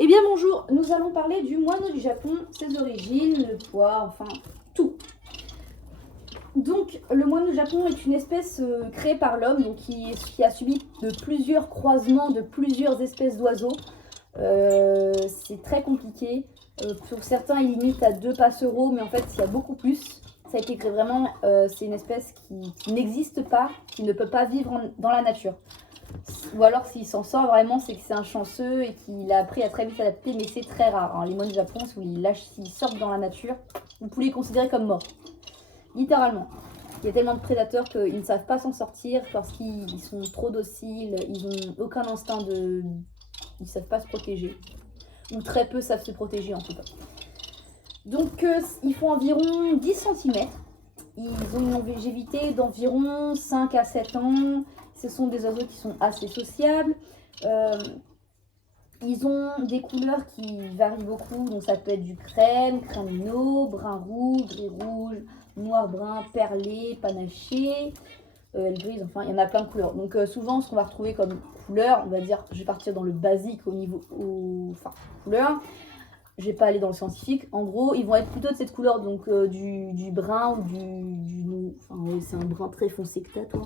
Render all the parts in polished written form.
Eh bien bonjour, nous allons parler du moineau du Japon, ses origines, le poids, enfin tout. Donc le moineau du Japon est une espèce créée par l'homme, donc qui a subi de plusieurs croisements de plusieurs espèces d'oiseaux. C'est très compliqué. Pour certains, il limite à 2 passereaux, mais en fait, il y a beaucoup plus. Ça a été créé vraiment, c'est une espèce qui n'existe pas, qui ne peut pas vivre dans la nature. Ou alors s'il s'en sort vraiment, c'est que c'est un chanceux et qu'il a appris à très vite s'adapter, mais c'est très rare. Hein. Les moineaux du Japon, s'ils sortent dans la nature, vous pouvez les considérer comme morts. Littéralement. Il y a tellement de prédateurs qu'ils ne savent pas s'en sortir parce qu'ils sont trop dociles, ils n'ont aucun instinct de... Ils ne savent pas se protéger. Ou très peu savent se protéger en tout cas. Donc ils font environ 10 cm. Ils ont une longévité d'environ 5 à 7 ans. Ce sont des oiseaux qui sont assez sociables. Ils ont des couleurs qui varient beaucoup. Donc ça peut être du crème, crémino, brun rouge, gris rouge, noir brun, perlé, panaché, grise, enfin il y en a plein de couleurs. Donc souvent ce qu'on va retrouver comme couleur, on va dire, je vais partir dans le basique au niveau, enfin couleur. Je vais pas aller dans le scientifique. En gros, ils vont être plutôt de cette couleur, donc du brun ou enfin oui, c'est un brun très foncé que t'as toi.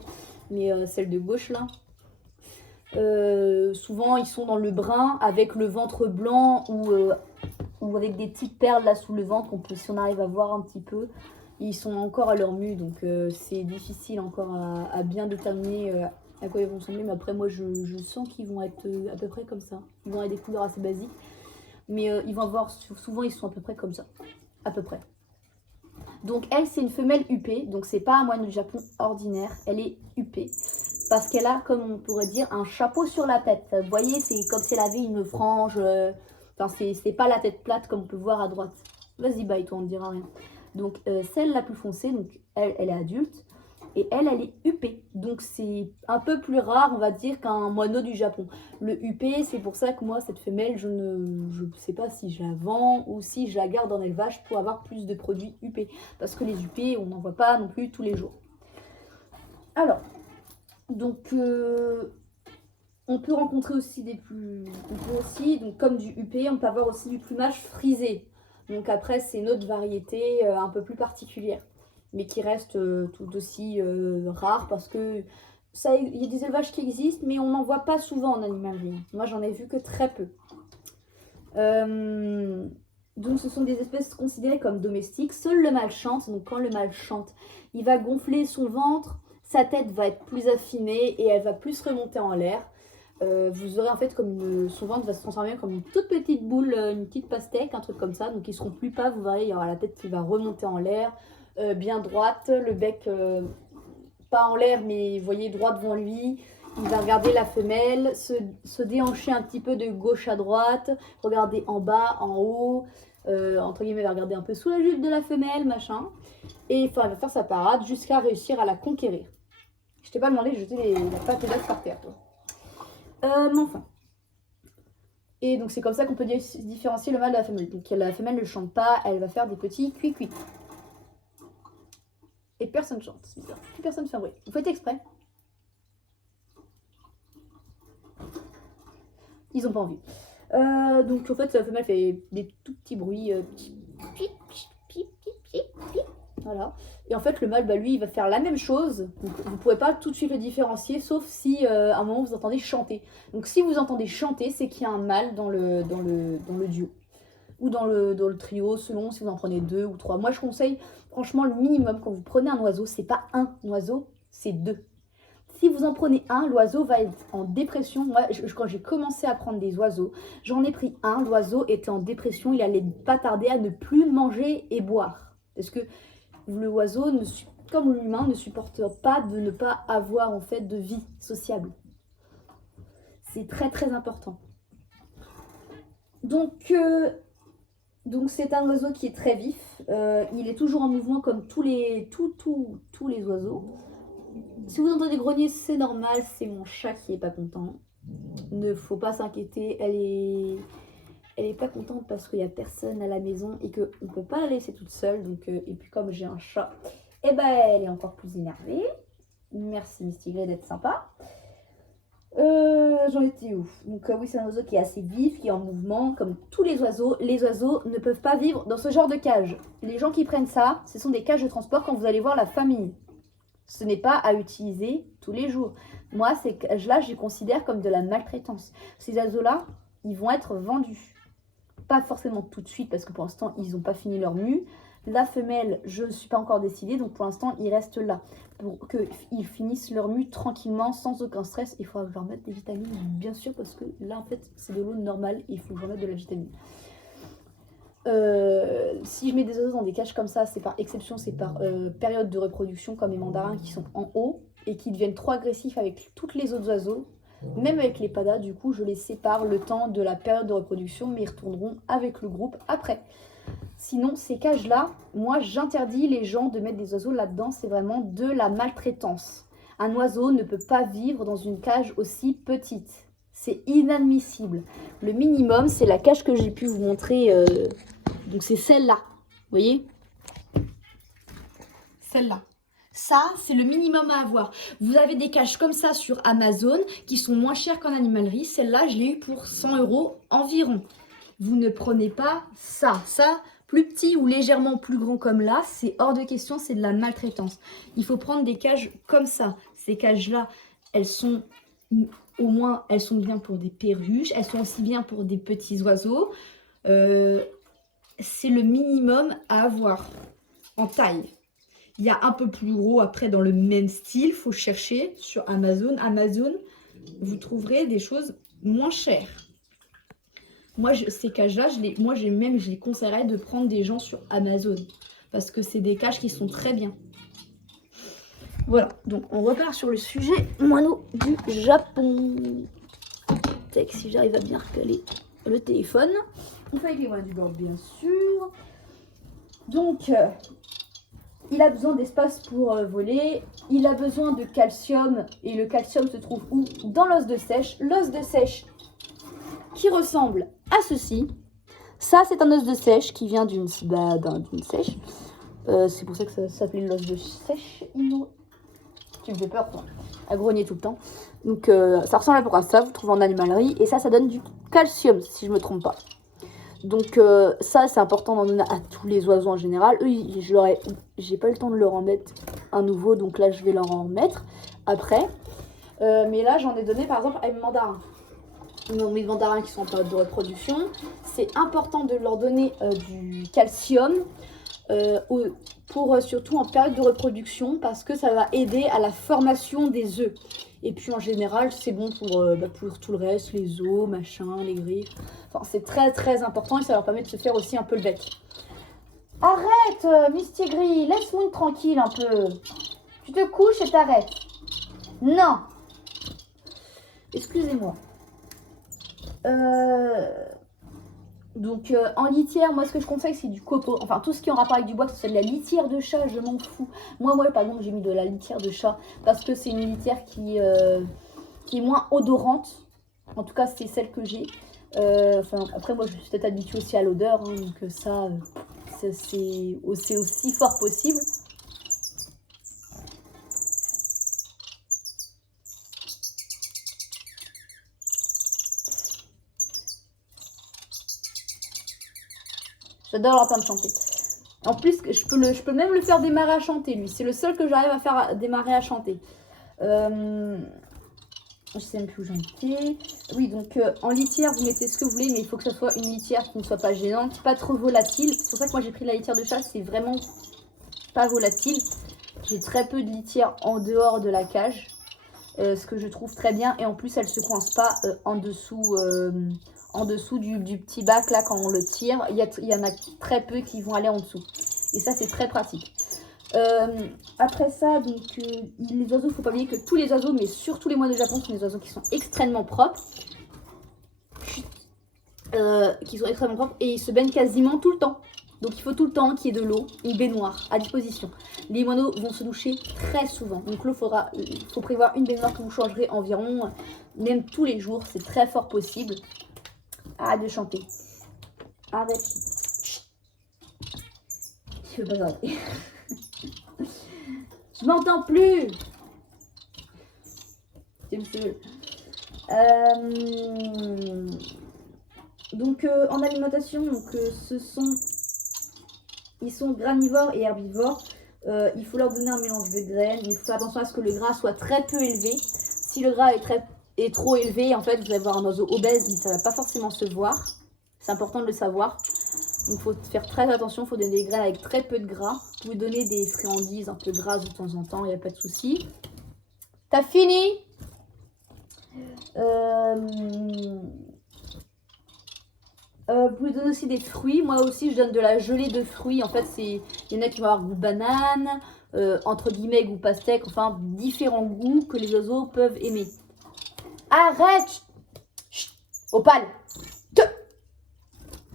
Mais celle de gauche là. Souvent, ils sont dans le brun avec le ventre blanc ou avec des petites perles là sous le ventre, si on arrive à voir un petit peu. Ils sont encore à leur mue, donc c'est difficile encore à bien déterminer à quoi ils vont ressembler. Mais après, moi, je sens qu'ils vont être à peu près comme ça. Ils vont avoir des couleurs assez basiques. Mais ils vont avoir, souvent ils sont à peu près comme ça, à peu près. Donc elle, c'est une femelle huppée, donc c'est pas un moineau du Japon ordinaire, elle est huppée. Parce qu'elle a, comme on pourrait dire, un chapeau sur la tête. Vous voyez, c'est comme si elle avait une frange, enfin c'est pas la tête plate comme on peut voir à droite. Vas-y, bye, toi on ne dira rien. Donc celle la plus foncée, donc elle est adulte. Et elle est huppée. Donc c'est un peu plus rare, on va dire, qu'un moineau du Japon. Le huppé, c'est pour ça que moi, cette femelle, je ne sais pas si je la vends ou si je la garde en élevage pour avoir plus de produits huppés. Parce que les huppés, on n'en voit pas non plus tous les jours. Alors, donc on peut rencontrer aussi des plus... On peut aussi, donc comme du huppé, on peut avoir aussi du plumage frisé. Donc après, c'est une autre variété un peu plus particulière, mais qui reste tout aussi rare parce que il y a des élevages qui existent, mais on n'en voit pas souvent en animalerie. Moi, j'en ai vu que très peu. Donc, ce sont des espèces considérées comme domestiques. Seul le mâle chante. Donc, quand le mâle chante, il va gonfler son ventre, sa tête va être plus affinée et elle va plus remonter en l'air. Vous aurez en fait son ventre va se transformer comme une toute petite boule, une petite pastèque, un truc comme ça. Donc, ils seront plus pas. Vous verrez, il y aura la tête qui va remonter en l'air. Bien droite, le bec pas en l'air mais vous voyez droit devant lui. Il va regarder la femelle, se déhancher un petit peu de gauche à droite, regarder en bas, en haut, entre guillemets, il va regarder un peu sous la jupe de la femelle, machin. Et enfin, il va faire sa parade jusqu'à réussir à la conquérir. Je t'ai pas demandé de jeter la patte et l'œuf par terre, toi. Mais enfin. Et donc c'est comme ça qu'on peut différencier le mâle de la femelle. Donc la femelle ne chante pas, elle va faire des petits cuits-cuits. Et personne chante, c'est bizarre. Plus personne fait un bruit. Vous faites exprès. Ils ont pas envie. Donc en fait, la femelle fait des tout petits bruits. Voilà. Et en fait, le mâle, lui, il va faire la même chose. Donc, vous ne pourrez pas tout de suite le différencier, sauf si à un moment vous entendez chanter. Donc si vous entendez chanter, c'est qu'il y a un mâle dans le duo. Ou dans le trio, selon si vous en prenez 2 ou 3. Moi, je conseille, franchement, le minimum, quand vous prenez un oiseau, c'est pas un oiseau, c'est 2. Si vous en prenez un, l'oiseau va être en dépression. Moi, quand j'ai commencé à prendre des oiseaux, j'en ai pris un, l'oiseau était en dépression, il allait pas tarder à ne plus manger et boire. Parce que l'oiseau, comme l'humain, ne supporte pas de ne pas avoir en fait de vie sociable. C'est très très important. Donc c'est un oiseau qui est très vif. Il est toujours en mouvement comme tous les oiseaux. Si vous entendez grogner, c'est normal, c'est mon chat qui est pas content. Ne faut pas s'inquiéter, elle est pas contente parce qu'il y a personne à la maison et qu'on ne peut pas la laisser toute seule. Donc, et puis comme j'ai un chat, elle est encore plus énervée. Merci Miss Tigré d'être sympa. J'en étais où? Donc oui, c'est un oiseau qui est assez vif, qui est en mouvement, comme tous les oiseaux. Les oiseaux ne peuvent pas vivre dans ce genre de cage. Les gens qui prennent ça, ce sont des cages de transport quand vous allez voir la famille. Ce n'est pas à utiliser tous les jours. Moi, ces cages-là, je les considère comme de la maltraitance. Ces oiseaux-là, ils vont être vendus. Pas forcément tout de suite, parce que pour l'instant, ils n'ont pas fini leur mue. La femelle, je ne suis pas encore décidée, donc pour l'instant, ils restent là. Pour qu'ils finissent leur mue tranquillement, sans aucun stress. Il faudra que je leur mette des vitamines, bien sûr, parce que là, en fait, c'est de l'eau normale et il faut que je leur mette de la vitamine. Si je mets des oiseaux dans des cages comme ça, c'est par exception, c'est par période de reproduction, comme les mandarins qui sont en haut et qui deviennent trop agressifs avec toutes les autres oiseaux. Même avec les padas, du coup, je les sépare le temps de la période de reproduction, mais ils retourneront avec le groupe après. Sinon, ces cages-là, moi, j'interdis les gens de mettre des oiseaux là-dedans. C'est vraiment de la maltraitance. Un oiseau ne peut pas vivre dans une cage aussi petite. C'est inadmissible. Le minimum, c'est la cage que j'ai pu vous montrer. Donc, c'est celle-là. Vous voyez? Celle-là. Ça, c'est le minimum à avoir. Vous avez des cages comme ça sur Amazon qui sont moins chères qu'en animalerie. Celle-là, je l'ai eu pour 100 € environ. Vous ne prenez pas ça. Ça, plus petit ou légèrement plus grand comme là, c'est hors de question, c'est de la maltraitance. Il faut prendre des cages comme ça. Ces cages-là, elles sont au moins, elles sont bien pour des perruches. Elles sont aussi bien pour des petits oiseaux. C'est le minimum à avoir en taille. Il y a un peu plus gros après dans le même style. Il faut chercher sur Amazon. Amazon, vous trouverez des choses moins chères. Moi, ces cages-là, je les conseillerais de prendre des gens sur Amazon. Parce que c'est des cages qui sont très bien. Voilà, donc on repart sur le sujet moineau du Japon. Tac, si j'arrive à bien recaler le téléphone. On fait avec les moineaux du bord, bien sûr. Donc, il a besoin d'espace pour voler. Il a besoin de calcium. Et le calcium se trouve où? Dans l'os de sèche. L'os de sèche qui ressemble à ceci. Ça, c'est un os de sèche qui vient d'une sèche. C'est pour ça que ça s'appelait l'os de sèche. Tu me fais peur, toi, à grogner tout le temps. Donc, ça ressemble à peu près à ça. Vous trouvez en animalerie. Et ça donne du calcium, si je ne me trompe pas. Donc ça, c'est important d'en donner à tous les oiseaux en général. Eux, j'ai pas eu le temps de leur en mettre un nouveau, donc là, je vais leur en mettre après. Mais là, j'en ai donné, par exemple, à mes mandarins. Donc, mes mandarins qui sont en période de reproduction. C'est important de leur donner du calcium, surtout en période de reproduction, parce que ça va aider à la formation des œufs. Et puis en général, c'est bon pour tout le reste, les os, machin, les griffes. Enfin, c'est très très important et ça leur permet de se faire aussi un peu le bec. Arrête, Miss Tigri, laisse-moi tranquille un peu. Tu te couches et t'arrêtes. Non. Excusez-moi. Donc en litière, moi ce que je conseille c'est du copeau, enfin tout ce qui est en rapport avec du bois, que ce soit de la litière de chat, je m'en fous. Moi par exemple j'ai mis de la litière de chat parce que c'est une litière qui est moins odorante, en tout cas c'est celle que j'ai. Après moi je suis peut-être habituée aussi à l'odeur, hein, donc ça c'est aussi fort possible. J'adore l'entendre chanter. En plus, je peux même le faire démarrer à chanter, lui. C'est le seul que j'arrive à faire démarrer à chanter. Je sais même plus où j'en étais. Oui, donc en litière, vous mettez ce que vous voulez, mais il faut que ce soit une litière qui ne soit pas gênante, pas trop volatile. C'est pour ça que moi j'ai pris la litière de chat, c'est vraiment pas volatile. J'ai très peu de litière en dehors de la cage, ce que je trouve très bien. Et en plus, elle ne se coince pas en dessous du petit bac là quand on le tire. Il y en a très peu qui vont aller en dessous. Et ça, c'est très pratique. Après ça, donc les oiseaux, il ne faut pas oublier que tous les oiseaux, mais surtout les moineaux de Japon, sont des oiseaux qui sont extrêmement propres. Et ils se baignent quasiment tout le temps. Donc il faut tout le temps qu'il y ait de l'eau, une baignoire à disposition. Les moineaux vont se doucher très souvent. Donc il faut prévoir une baignoire que vous changerez environ, même tous les jours. C'est très fort possible. Arrête de chanter. Arrête. Chut. Je veux pas arrêter. Je m'entends plus. Tu me saoules. Donc en alimentation, ils sont granivores et herbivores. Il faut leur donner un mélange de graines. Il faut faire attention à ce que le gras soit très peu élevé. Si le gras est trop élevé, en fait, vous allez avoir un oiseau obèse, mais ça ne va pas forcément se voir. C'est important de le savoir. Il faut faire très attention, il faut donner des graines avec très peu de gras. Vous pouvez donner des friandises un peu grasses de temps en temps, il n'y a pas de souci. T'as fini? Vous pouvez donner aussi des fruits. Moi aussi, je donne de la gelée de fruits. En fait, il y en a qui vont avoir goût banane, entre guillemets, goût pastèque. Enfin, différents goûts que les oiseaux peuvent aimer. Arrête! Chut. Opale!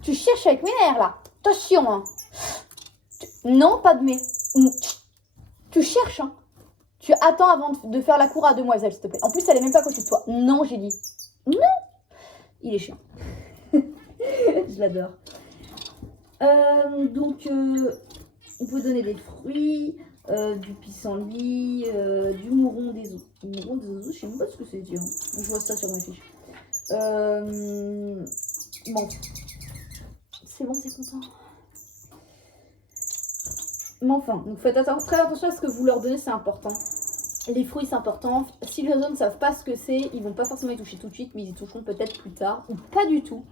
Tu cherches avec mes nerfs, là. Attention, hein. Non, pas de mais. Tu cherches, hein. Tu attends avant de faire la cour à demoiselle, s'il te plaît. En plus, elle est même pas à côté de toi. Non, j'ai dit. Non. Il est chiant. Je l'adore. Donc, on peut donner des fruits, du pissenlit, du mouron des os. Du mouron des os, je sais même pas ce que c'est, tiens. Je vois ça sur ma fiche. Bon. C'est bon, t'es content. Mais enfin, donc faites très attention à ce que vous leur donnez, c'est important. Les fruits, c'est important. Si les oiseaux ne savent pas ce que c'est, ils vont pas forcément y toucher tout de suite, mais ils y toucheront peut-être plus tard, ou pas du tout.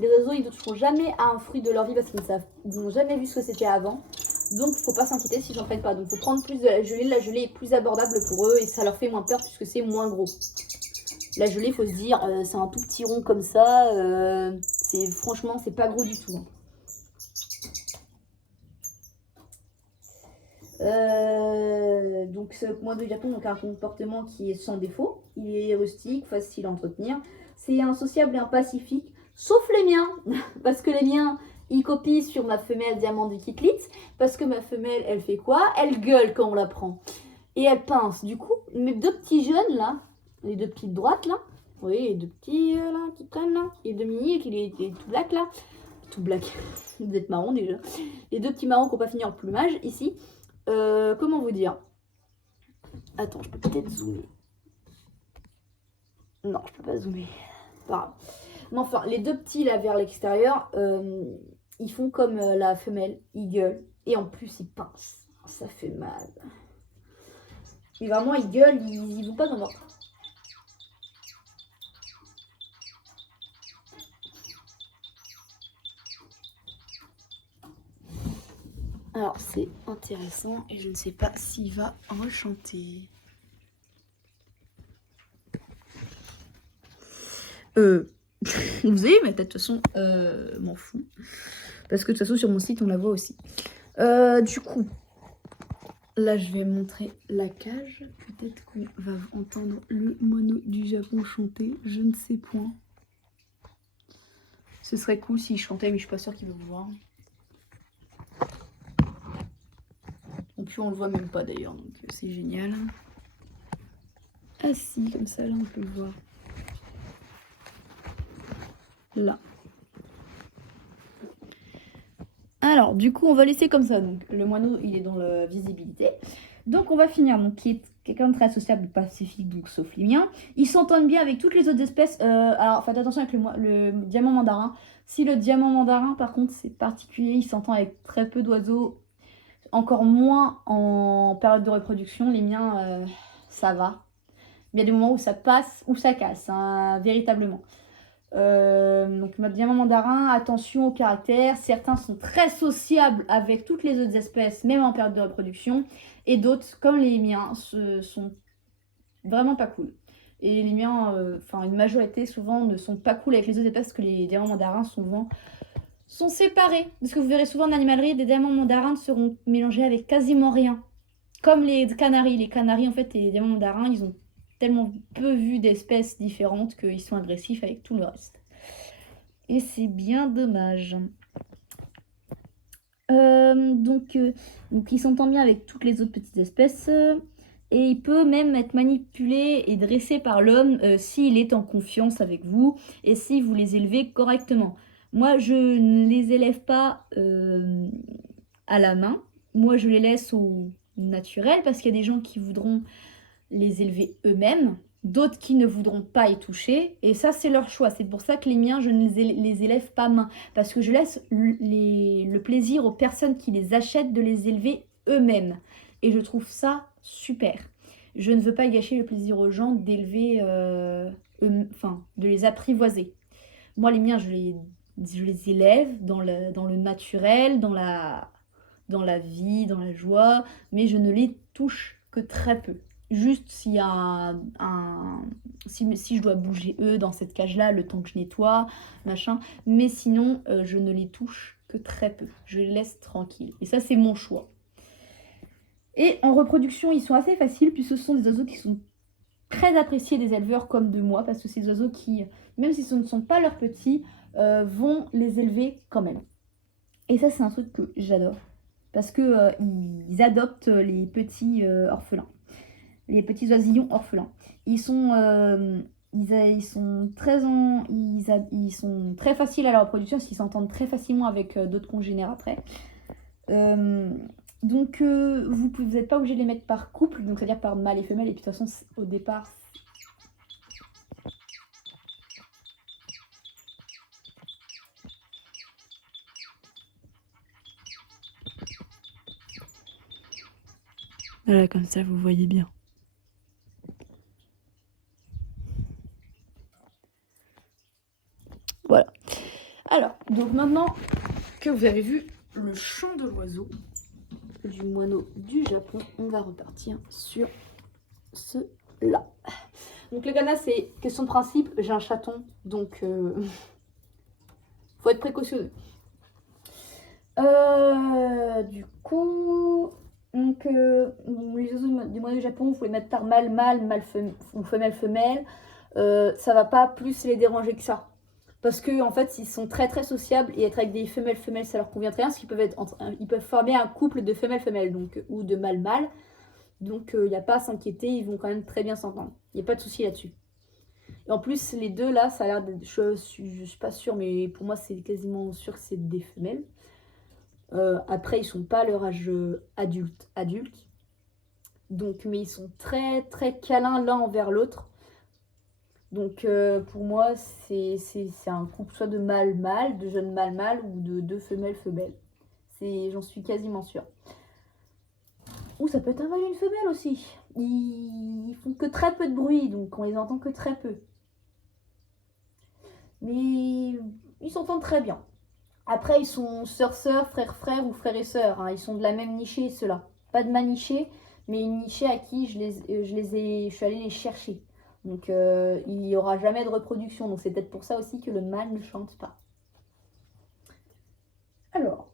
Les oiseaux, ils ne toucheront jamais à un fruit de leur vie parce qu'ils n'ont jamais vu ce que c'était avant. Donc, faut pas s'inquiéter s'ils n'en prennent pas. Donc, faut prendre plus de la gelée. La gelée est plus abordable pour eux et ça leur fait moins peur puisque c'est moins gros. La gelée, il faut se dire, c'est un tout petit rond comme ça. Franchement, c'est pas gros du tout. Donc ce moineau du Japon a un comportement qui est sans défaut. Il est rustique, facile à entretenir. C'est un sociable et un pacifique, sauf les miens, parce que les miens, ils copient sur ma femelle diamant du Kitlitz, parce que ma femelle, elle fait quoi? Elle gueule quand on la prend. Et elle pince. Du coup, mes deux petits jeunes là, les deux petites droites là, oui, les deux petits là, qui traînent là, et deux mini, qui est tout black là, tout black, vous êtes marron déjà. Les deux petits marrons qui n'ont pas fini en plumage ici. Comment vous dire? Attends, je peux peut-être zoomer. Non, je peux pas zoomer. Pas grave. Mais enfin, les deux petits là vers l'extérieur, ils font comme la femelle, ils gueulent. Et en plus, ils pincent. Ça fait mal. Et vraiment, ils gueulent, ils vont pas dans leur... Alors, c'est intéressant et je ne sais pas s'il va rechanter. Vous avez ma tête, de toute façon, m'en fous. Parce que de toute façon, sur mon site, on la voit aussi. Du coup, là, je vais montrer la cage. Peut-être qu'on va entendre le mono du Japon chanter. Je ne sais point. Ce serait cool s'il chantait, mais je suis pas sûre qu'il va vous voir. Et puis on le voit même pas d'ailleurs, donc c'est génial. Ah si, comme ça là on peut le voir. Là. Alors du coup on va laisser comme ça, donc le moineau il est dans la visibilité. Donc on va finir, donc qui est quelqu'un de très sociable, pacifique, donc sauf les miens. Ils s'entendent bien avec toutes les autres espèces. Alors faites attention avec le diamant mandarin. Si le diamant mandarin par contre c'est particulier, il s'entend avec très peu d'oiseaux. Encore moins en période de reproduction. Les miens, ça va. Il y a des moments où ça passe, ou ça casse, hein, véritablement. Donc notre diamant mandarin, attention au caractère. Certains sont très sociables avec toutes les autres espèces, même en période de reproduction. Et d'autres, comme les miens, sont vraiment pas cool. Et les miens, une majorité souvent ne sont pas cool avec les autres espèces parce que les diamants mandarins souvent sont séparés. Parce que vous verrez souvent en animalerie, des diamants mandarins seront mélangés avec quasiment rien. Comme les canaris. Les canaris, en fait, et les diamants mandarins, ils ont tellement peu vu d'espèces différentes qu'ils sont agressifs avec tout le reste. Et c'est bien dommage. Donc il s'entend bien avec toutes les autres petites espèces. Et il peut même être manipulé et dressé par l'homme s'il est en confiance avec vous et si vous les élevez correctement. Moi, je ne les élève pas à la main. Moi, je les laisse au naturel parce qu'il y a des gens qui voudront les élever eux-mêmes. d'autres qui ne voudront pas y toucher. Et ça, c'est leur choix. C'est pour ça que les miens, je ne les élève pas main. Parce que je laisse le plaisir aux personnes qui les achètent de les élever eux-mêmes. Et je trouve ça super. Je ne veux pas gâcher le plaisir aux gens d'élever, de les apprivoiser. Moi, les miens, je les élève dans le naturel, dans la vie, dans la joie, mais je ne les touche que très peu. Juste s'il y a si je dois bouger eux dans cette cage-là, le temps que je nettoie, machin. Mais sinon, je ne les touche que très peu. Je les laisse tranquilles. Et ça, c'est mon choix. Et en reproduction, ils sont assez faciles, puisque ce sont des oiseaux qui sont très appréciés des éleveurs comme de moi, parce que c'est des oiseaux qui, même si ce ne sont pas leurs petits, vont les élever quand même. Et ça, c'est un truc que j'adore, parce que ils adoptent les petits orphelins, les petits oisillons orphelins. Ils sont ils sont très faciles à la reproduction, parce qu'ils s'entendent très facilement avec d'autres congénères après. Donc vous n'êtes pas obligé de les mettre par couple, donc c'est-à-dire par mâle et femelle, et puis de toute façon au départ... Voilà, comme ça vous voyez bien. Voilà. Alors, donc maintenant que vous avez vu le chant de l'oiseau, du moineau du Japon, on va repartir sur cela. Donc les ganas, c'est question de principe, j'ai un chaton, donc faut être précautionneux. Du coup, donc les oiseaux du moineau du Japon, vous pouvez mettre par mâle, ou femelle, femelle. Ça va pas plus les déranger que ça. Parce que en fait, ils sont très très sociables et être avec des femelles, ça leur convient très bien, parce qu'ils ils peuvent former un couple de femelles, donc, ou de mâle. Donc il n'y a pas à s'inquiéter, ils vont quand même très bien s'entendre. Il n'y a pas de souci là-dessus. Et en plus, les deux là, ça a l'air d'être... Je suis pas sûre, mais pour moi, c'est quasiment sûr que c'est des femelles. Après, ils sont pas à leur âge adulte. Donc, mais ils sont très très câlins l'un envers l'autre. Donc pour moi, c'est un couple soit de mâle-mâle, de jeune mâle-mâle, ou de deux femelles-femelles. J'en suis quasiment sûre. Ou ça peut être un mâle et une femelle aussi. Ils font que très peu de bruit, donc on les entend que très peu. Mais ils s'entendent très bien. Après, ils sont sœurs-sœurs, frères-frères ou frères et sœurs. Hein. Ils sont de la même nichée, ceux-là. Pas de ma nichée, mais une nichée à qui je suis allée les chercher. Donc il n'y aura jamais de reproduction. Donc c'est peut-être pour ça aussi que le mâle ne chante pas. Alors,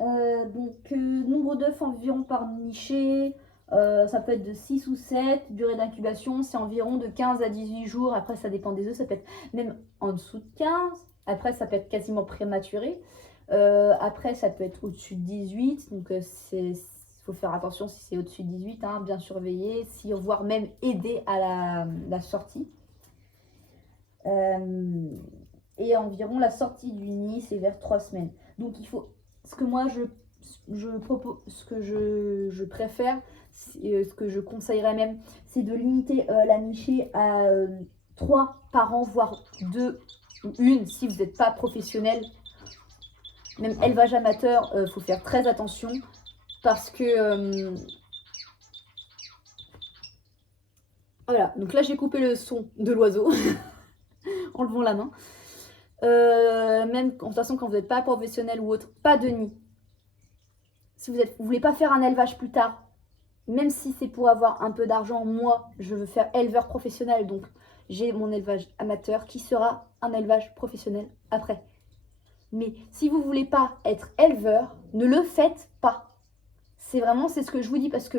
nombre d'œufs environ par nichée. Ça peut être de 6 ou 7. Durée d'incubation, c'est environ de 15 à 18 jours. Après, ça dépend des œufs. Ça peut être même en dessous de 15. Après, ça peut être quasiment prématuré. Après, ça peut être au-dessus de 18. Donc, il faut faire attention si c'est au-dessus de 18. Hein, bien surveiller, voire même aider à la sortie. Et environ la sortie du nid, c'est vers 3 semaines. Donc, il faut... Ce que moi, je propose, ce que je préfère, ce que je conseillerais même, c'est de limiter la nichée à 3 par an, voire 2 ou 1 si vous n'êtes pas professionnel. Même élevage amateur, faut faire très attention parce que... Voilà, donc là j'ai coupé le son de l'oiseau en levant la main. Même de toute façon, quand vous n'êtes pas professionnel ou autre, pas de nid. Si vous voulez pas faire un élevage plus tard, même si c'est pour avoir un peu d'argent, moi, je veux faire éleveur professionnel. Donc, j'ai mon élevage amateur qui sera un élevage professionnel après. Mais si vous voulez pas être éleveur, ne le faites pas. C'est ce que je vous dis, parce que,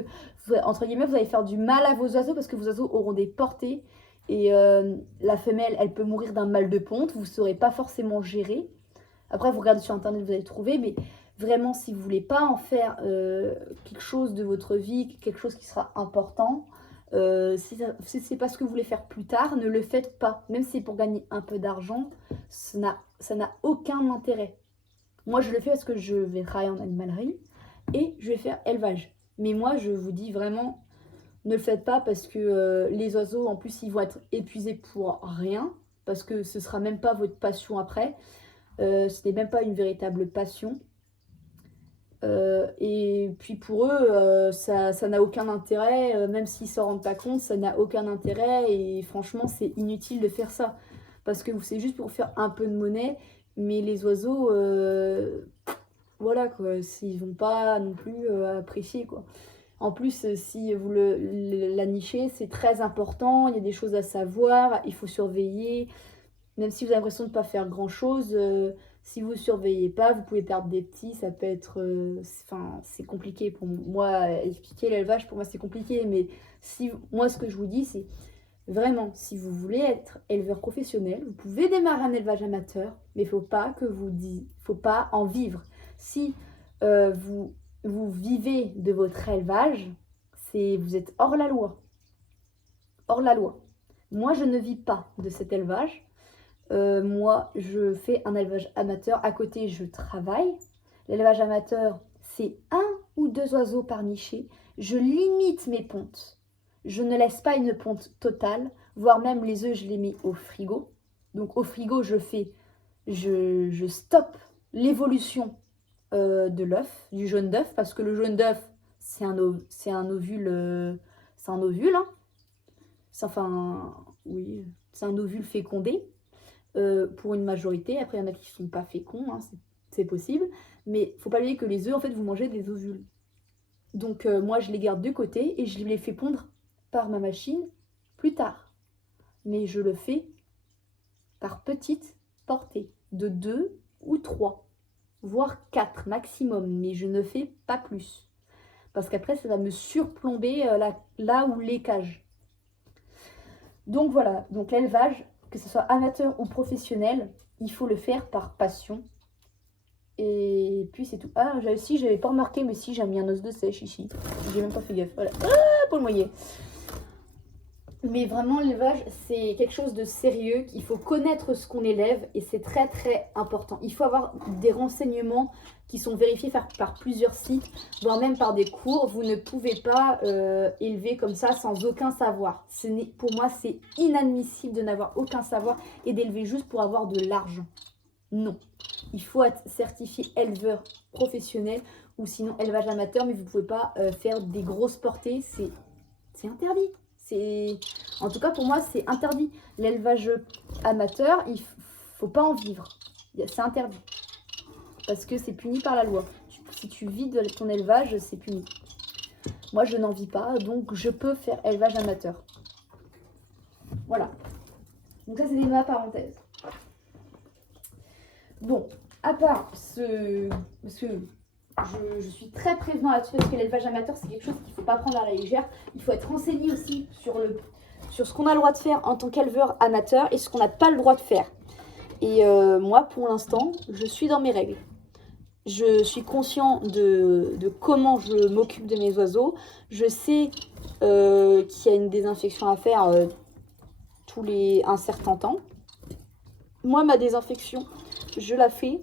entre guillemets, vous allez faire du mal à vos oiseaux, parce que vos oiseaux auront des portées. Et la femelle, elle peut mourir d'un mal de ponte. Vous ne saurez pas forcément gérer. Après, vous regardez sur Internet, vous allez trouver. Mais vraiment, si vous voulez pas en faire quelque chose de votre vie, quelque chose qui sera important, si c'est pas ce que vous voulez faire plus tard, ne le faites pas. Même si c'est pour gagner un peu d'argent, ça n'a aucun intérêt. Moi, je le fais parce que je vais travailler en animalerie et je vais faire élevage. Mais moi, je vous dis vraiment, Ne le faites pas parce que les oiseaux, en plus, ils vont être épuisés pour rien. Parce que ce sera même pas votre passion après. Ce n'est même pas une véritable passion. Et puis pour eux, ça n'a aucun intérêt. Même s'ils s'en rendent pas compte, ça n'a aucun intérêt. Et franchement, c'est inutile de faire ça. Parce que c'est juste pour faire un peu de monnaie. Mais les oiseaux, voilà quoi, ils vont pas non plus apprécier quoi. En plus, si vous la nichez, c'est très important, il y a des choses à savoir, il faut surveiller. Même si vous avez l'impression de ne pas faire grand-chose, si vous ne surveillez pas, vous pouvez perdre des petits, ça peut être... Enfin, c'est compliqué pour moi, expliquer l'élevage, pour moi c'est compliqué, mais si moi ce que je vous dis, c'est vraiment, si vous voulez être éleveur professionnel, vous pouvez démarrer un élevage amateur, mais il ne faut pas faut pas en vivre. Si vous vivez de votre élevage, vous êtes hors la loi. Hors la loi. Moi, je ne vis pas de cet élevage. Moi, je fais un élevage amateur. À côté, je travaille. L'élevage amateur, c'est 1 ou 2 oiseaux par nichée. Je limite mes pontes. Je ne laisse pas une ponte totale, voire même les œufs, je les mets au frigo. Donc au frigo, je stoppe l'évolution de l'œuf, du jaune d'œuf, parce que le jaune d'œuf, c'est un ovule, hein. Enfin, oui, c'est un ovule fécondé pour une majorité. Après, il y en a qui ne sont pas féconds, hein, c'est possible. Mais il ne faut pas oublier que les œufs, en fait, vous mangez des ovules. Donc moi, je les garde de côté et je les fais pondre par ma machine plus tard. Mais je le fais par petite portée, de 2 ou 3, voire 4 maximum, mais je ne fais pas plus. Parce qu'après, ça va me surplomber là où les cages. Donc voilà, donc l'élevage, que ce soit amateur ou professionnel, il faut le faire par passion. Et puis c'est tout. Ah, j'avais pas remarqué, mais si, j'ai mis un os de sèche ici. J'ai même pas fait gaffe. Voilà. Ah, pour le noyer. Mais vraiment, l'élevage, c'est quelque chose de sérieux. Il faut connaître ce qu'on élève et c'est très très important. Il faut avoir des renseignements qui sont vérifiés par plusieurs sites, voire même par des cours. Vous ne pouvez pas élever comme ça sans aucun savoir. Pour moi, c'est inadmissible de n'avoir aucun savoir et d'élever juste pour avoir de l'argent. Non. Il faut être certifié éleveur professionnel ou sinon élevage amateur, mais vous ne pouvez pas faire des grosses portées. C'est interdit. En tout cas, pour moi, c'est interdit. L'élevage amateur, il faut pas en vivre. C'est interdit. Parce que c'est puni par la loi. Si tu vis de ton élevage, c'est puni. Moi, je n'en vis pas, donc je peux faire élevage amateur. Voilà. Donc ça, c'était ma parenthèse. Bon, à part parce que je suis très prévenant là-dessus parce que l'élevage amateur, c'est quelque chose qu'il ne faut pas prendre à la légère. Il faut être renseigné aussi sur ce qu'on a le droit de faire en tant qu'éleveur amateur et ce qu'on n'a pas le droit de faire. Et moi, pour l'instant, je suis dans mes règles. Je suis conscient de comment je m'occupe de mes oiseaux. Je sais qu'il y a une désinfection à faire un certain temps. Moi, ma désinfection, je la fais.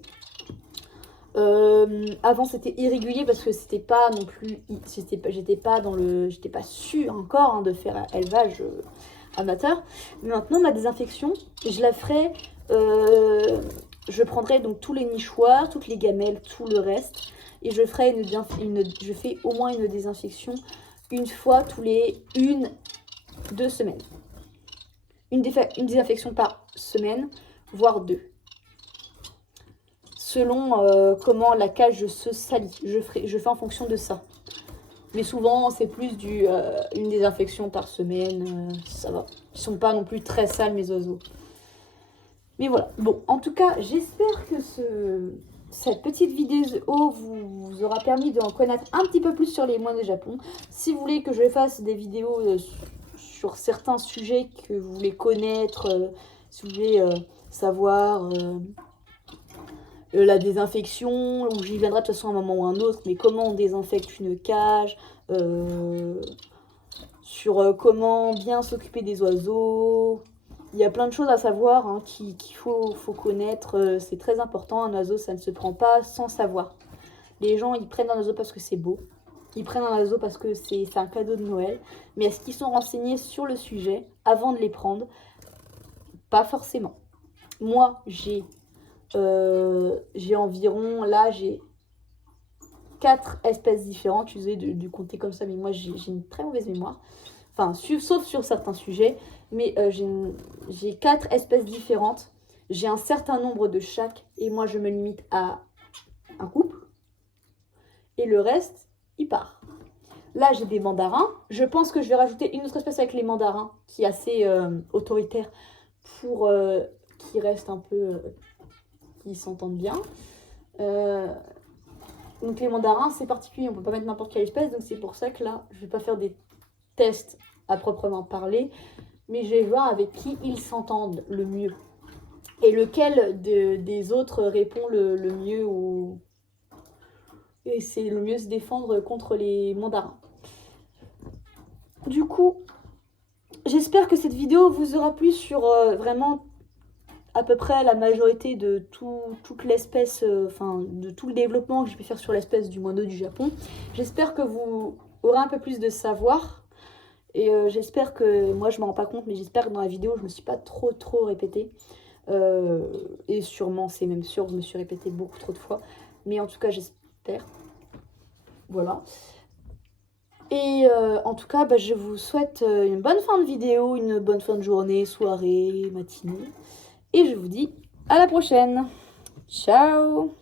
Avant c'était irrégulier parce que c'était pas non plus, j'étais pas sûre encore de faire élevage amateur. Mais maintenant ma désinfection, je la ferai, je prendrai donc tous les nichoirs, toutes les gamelles, tout le reste, et je ferai je fais au moins une désinfection une fois tous les 1-2 semaines. Une désinfection par semaine, voire 2. Selon comment la cage se salit. Je fais en fonction de ça. Mais souvent, c'est plus une désinfection par semaine. Ça va. Ils sont pas non plus très sales, mes oiseaux. Mais voilà. Bon, en tout cas, j'espère que cette petite vidéo vous aura permis d'en connaître un petit peu plus sur les moines de Japon. Si vous voulez que je fasse des vidéos sur certains sujets que vous voulez connaître, si vous voulez savoir... la désinfection, où j'y viendrai de toute façon à un moment ou à un autre, mais comment on désinfecte une cage, sur comment bien s'occuper des oiseaux. Il y a plein de choses à savoir hein, qu'il faut connaître, c'est très important. Un oiseau, ça ne se prend pas sans savoir. Les gens, ils prennent un oiseau parce que c'est beau. Ils prennent un oiseau parce que c'est un cadeau de Noël. Mais est-ce qu'ils sont renseignés sur le sujet avant de les prendre? Pas forcément. Moi, j'ai environ, là, j'ai 4 espèces différentes. Je suis désolée de compter comme ça, mais moi, j'ai une très mauvaise mémoire. Enfin, sauf sur certains sujets. Mais j'ai 4 espèces différentes. J'ai un certain nombre de chaque. Et moi, je me limite à un couple. Et le reste, il part. Là, j'ai des mandarins. Je pense que je vais rajouter une autre espèce avec les mandarins, qui est assez autoritaire, pour qu'ils restent un peu... qu'ils s'entendent bien. Donc les mandarins, c'est particulier. On ne peut pas mettre n'importe quelle espèce. Donc c'est pour ça que là, je ne vais pas faire des tests à proprement parler. Mais je vais voir avec qui ils s'entendent le mieux. Et lequel des autres répond le mieux au... Et c'est le mieux se défendre contre les mandarins. Du coup, j'espère que cette vidéo vous aura plu sur vraiment à peu près la majorité de toute l'espèce, enfin de tout le développement que j'ai pu faire sur l'espèce du moineau du Japon. J'espère que vous aurez un peu plus de savoir. Et j'espère que, moi je m'en rends pas compte, mais j'espère que dans la vidéo je me suis pas trop répétée. Et sûrement, c'est même sûr, je me suis répétée beaucoup trop de fois. Mais en tout cas, j'espère. Voilà. Et en tout cas, je vous souhaite une bonne fin de vidéo, une bonne fin de journée, soirée, matinée. Et je vous dis à la prochaine. Ciao!